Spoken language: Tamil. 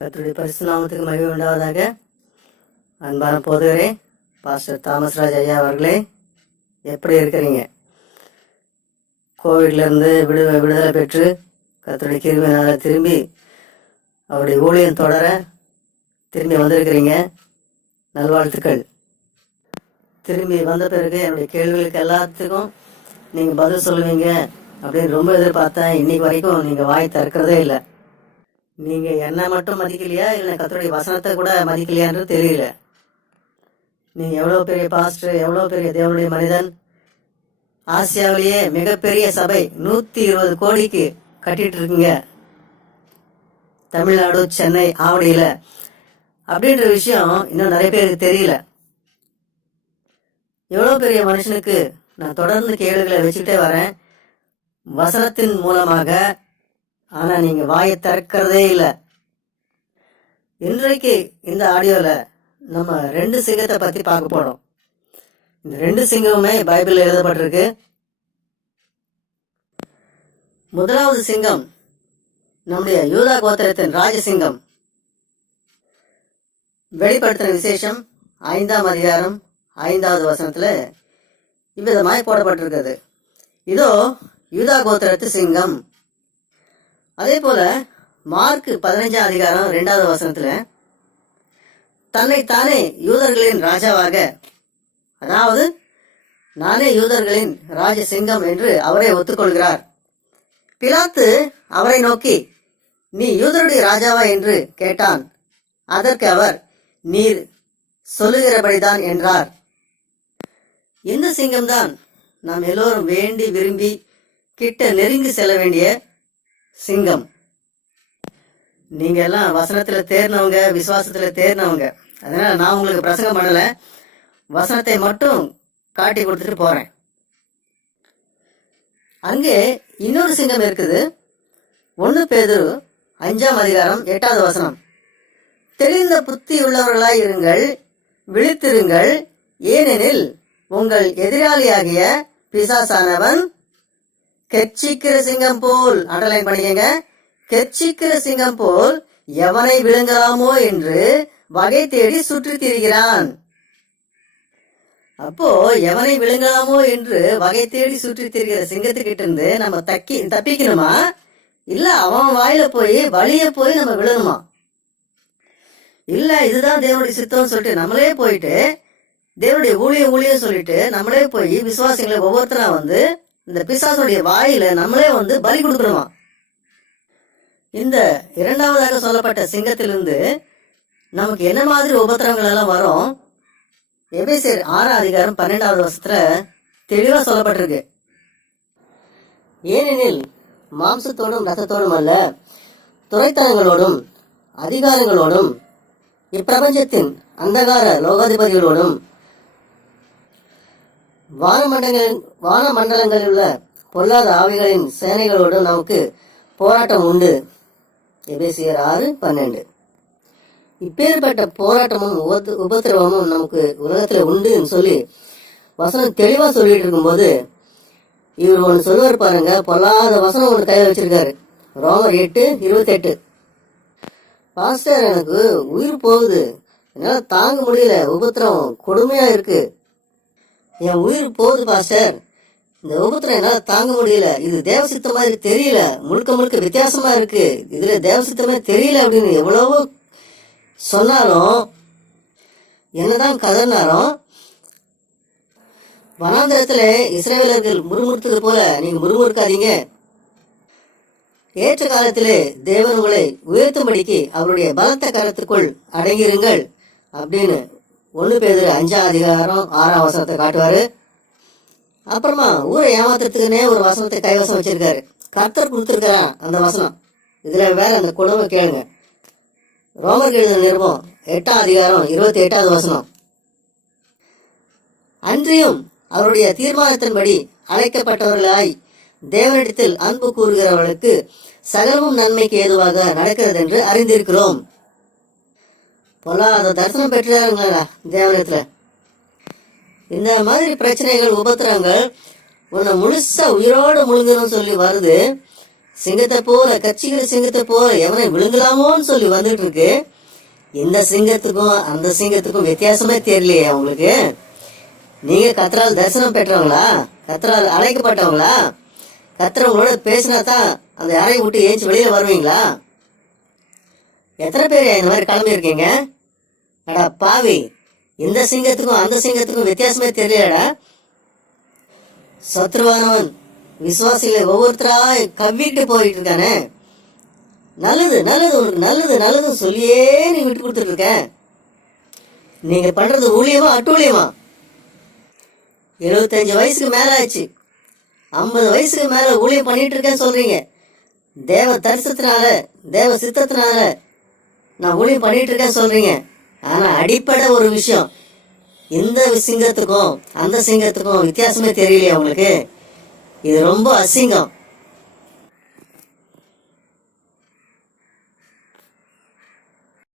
கர்த்தருடைய பரிசுத்த நாமத்துக்கு மகிமை உண்டாவதாக. அன்பான போதகரே, பாஸ்டர் தாமஸ் ராஜ் ஐயா அவர்களே, எப்படி இருக்கிறீங்க? கோவிட்லேருந்து விடுதலை பெற்று கர்த்தருடைய கிருபையினால் திரும்பி அவருடைய ஊழியம் தொடர திரும்பி வந்திருக்கிறீங்க. நல்வாழ்த்துக்கள். திரும்பி வந்த பிறகு என்னுடைய கேள்விகளுக்கு எல்லாத்துக்கும் நீங்கள் பதில் சொல்லுவீங்க அப்படின்னு ரொம்ப எதிர்பார்த்தேன். இன்னைக்கு வரைக்கும் நீங்கள் வாய் திறக்கிறதே இல்லை. நீங்கள் என்ன மட்டும் மதிக்கலையா இல்லை கர்த்தருடைய வசனத்தை கூட மதிக்கலையான்றது தெரியல. நீங்கள் எவ்வளோ பெரிய பாஸ்டர், எவ்வளோ பெரிய தேவனுடைய மனிதன், ஆசியாவிலேயே மிகப்பெரிய சபை 120 கோடிக்கு கட்டிட்டு இருக்கீங்க, தமிழ்நாடு சென்னை ஆவடியில் அப்படின்ற விஷயம் இன்னும் நிறைய பேருக்கு தெரியல. எவ்வளோ பெரிய மனுஷனுக்கு நான் தொடர்ந்து கேள்விகளை வச்சுக்கிட்டே வரேன் வசனத்தின் மூலமாக. ஆனால் நீங்கள் வாயை திறக்கிறதே இல்லை. இன்றைக்கு இந்த ஆடியோவில் நம்ம 2 சிங்கத்தை பற்றி பார்க்க போகிறோம். இந்த 2 சிங்கமுமே பைபிளில் எழுதப்பட்டிருக்கு. முதலாவது சிங்கம் நம்முடைய யூதா கோத்திரத்தின் ராஜசிங்கம். வெளிப்படுத்தின விசேஷம் 5ஆம் அதிகாரம் 5வது வசனத்தில் இவ்விதமாய் போடப்பட்டிருக்கிறது, இதோ யூதா கோத்திரத்து சிங்கம். அதே போல மார்க் 15ஆம் அதிகாரம் 2வது வசனத்துல தன்னைத்தானே யூதர்களின் ராஜாவாக, அதாவது நானே யூதர்களின் ராஜ சிங்கம் என்று அவரை ஒத்துக்கொள்கிறார். பிலாத்து அவரை நோக்கி, நீ யூதருடைய ராஜாவா என்று கேட்டான். அதற்கு அவர், நீர் சொல்லுகிறபடிதான் என்றார். இந்த சிங்கம்தான் நாம் எல்லோரும் வேண்டி விரும்பி கிட்ட நெருங்கி செல்ல வேண்டிய சிங்கம். நீங்க எல்லாம் வசனத்துல தேர்னவங்க, விசுவாசத்துல தேர்னவங்க. அதனால நான் உங்களுக்கு பிரசங்கம் பண்ணல, வசனத்தை மட்டும் காட்டி கொடுத்துட்டு போறேன். அங்கே இன்னொரு சிங்கம் இருக்குது. 1 பேதுரு 5ஆம் அதிகாரம் 8வது வசனம், தெளிந்த புத்தி உள்ளவர்களாய் இருங்கள், விழித்திருங்கள், ஏனெனில் உங்கள் எதிராளியாகிய பிசாசானவன் கெர்ச்சிக்கிற சிங்கம் போல், அண்டர்லைன் பண்ணிக்கங்க, கெர்ச்சிக்கிற சிங்கம் போல் எவனை விழுங்கலாமோ என்று வகை தேடி சுற்றி திரிகிறான். அப்போ எவனை விழுங்கலாமோ என்று வகை தேடி சுற்றி திரிகிற சிங்கத்துக்கிட்ட இருந்து நம்ம தப்பிக்கணுமா, இல்ல அவன் வாயில போய் வழிய போய் நம்ம விழணுமா? இல்ல இதுதான் தேவனுடைய சித்தம் சொல்லிட்டு நம்மளே போயிட்டு தேவனுடைய ஊழியம் சொல்லிட்டு நம்மளே போய் விசுவாசிகளை ஒவ்வொருத்தரா வந்து இந்த பிசாசுடைய வாயில நம்மளே வந்து பலி கொடுக்கணுமா? இந்த 2வதாக சொல்லப்பட்ட சிங்கத்திலிருந்து நமக்கு என்ன மாதிரி உபத்திரங்கள் எல்லாம் வரும்? எபேசியர் 6ஆம் அதிகாரம் 12வது வசனத்துல தெளிவா சொல்லப்பட்டிருக்கு, ஏனெனில் மாம்சத்தோடும் ரத்தத்தோடும் அல்ல, துரைத்தனங்களோடும் அதிகாரங்களோடும் இப்பிரபஞ்சத்தின் அந்தகார லோகாதிபதிகளோடும் வானமண்டலங்களில் உள்ள பொல்லாத ஆவிகளின் சேனைகளோடும் நமக்கு போராட்டம் உண்டு. எபேசியர் 6:12. இப்பேற்பட்ட போராட்டமும் உபத்திரவமும் நமக்கு உலகத்துல உண்டுன்னு சொல்லி வசனம் தெளிவா சொல்லிட்டு இருக்கும்போது இவர் ஒன்று சொல்லுவார் பாருங்க, பொல்லாத வசனம் ஒன்று கையில் வச்சிருக்காரு. ரோமர் 8:28. பாஸ்டர், எனக்கு உயிர் போகுது, என்னால தாங்க முடியல, உபத்திரம் கொடுமையா இருக்கு, என் உயிர் போகுது பாஸ்டர், இந்த உபத்திரம் என்னால தாங்க முடியல, இது தேவசித்த மாதிரி தெரியல, முழுக்க வித்தியாசமா இருக்கு, இதுல தேவசித்தமே தெரியல அப்படின்னு எவ்வளவோ சொன்னாலும், என்னதான் கதறினாலும், வனாந்திரத்துல இஸ்ரவேலர்கள் முறுமுறுத்தது போல நீங்க முறுமுறுக்காதீங்க. ஏற்ற காலத்திலே தேவன் உங்களை உயர்த்தும்படிக்கு அவருடைய பலத்த கரத்துக்குள் அடங்கிருங்கள் அப்படின்னு 1 பேதுரு 5ஆம் அதிகாரம் 6ஆம் வசனத்தை காட்டுவாரு. அப்புறமா ஊரை ஏமாத்துறதுக்குன்னே ஒரு வசனத்தை கைவசம் வச்சிருக்காரு. கர்த்தர் கொடுத்துருக்கிறான் அந்த வசனம். இதுல வேற அந்த குடும்பம் கேளுங்க. ரோமர் எழுதின நிருபம் 8ஆம் அதிகாரம் 28வது வசனம், அன்றியும் அவருடைய தீர்மானத்தின்படி அழைக்கப்பட்டவர்களாய் தேவனிடத்தில் அன்பு கூறுகிறவர்களுக்கு சகலமும் நன்மைக்கு ஏதுவாக நடக்கிறது என்று அறிந்திருக்கிறோம். பொல்லாத தரிசனம் பெற்றாருங்களா தேவனிடத்துல? இந்த மாதிரி பிரச்சனைகள், உபத்திரங்கள் உன்னை முழுசா உயிரோடு முழுங்கணும்னு சொல்லி வருது. சிங்கத்தை போல, கட்சிக்கிற சிங்கத்தை போல எவனை விழுங்கலாமோன்னு சொல்லி வந்துட்டு இருக்கு. இந்த சிங்கத்துக்கும் அந்த சிங்கத்துக்கும் வித்தியாசமே தெரியலையே உங்களுக்கு. நீங்க கத்தரால் தரிசனம் பெற்றவங்களா? கத்தரால் அழைக்கப்பட்டவங்களா? கத்தரவங்களோட பேசினா தான் அந்த அறையை விட்டு ஏஞ்சி வெளியில வருவீங்களா? எத்தனை பேர் இந்த மாதிரி கிளம்பி இருக்கீங்க? அடா பாவி, இந்த சிங்கத்துக்கும் அந்த சிங்கத்துக்கும் வித்தியாசமே தெரியலடா. சத்ருவானவன் விசுவாசிகளை ஒவ்வொருத்தரா கவ்விட்டு போயிட்டு இருக்கானே. நல்லது நல்லது, உனக்கு நல்லது நல்லதுன்னு சொல்லியே நீ விட்டு கொடுத்துட்டு இருக்க. நீங்க பண்றது ஊழியமா அட்டூழியமா? 75 வயசுக்கு மேல ஆச்சு, 50 வயசுக்கு மேல ஊழியம் பண்ணிட்டு இருக்கேன்னு சொல்றீங்க. தேவ தரிசனத்தினால, தேவ சித்தத்தினால நான் ஊழியம் பண்ணிட்டு இருக்கேன்னு சொல்றீங்க. ஆனா அடிப்படை ஒரு விஷயம், இந்த சிங்கத்துக்கும் அந்த சிங்கத்துக்கும் வித்தியாசமே தெரியலையா உங்களுக்கு? இது ரொம்ப அசிங்கம்.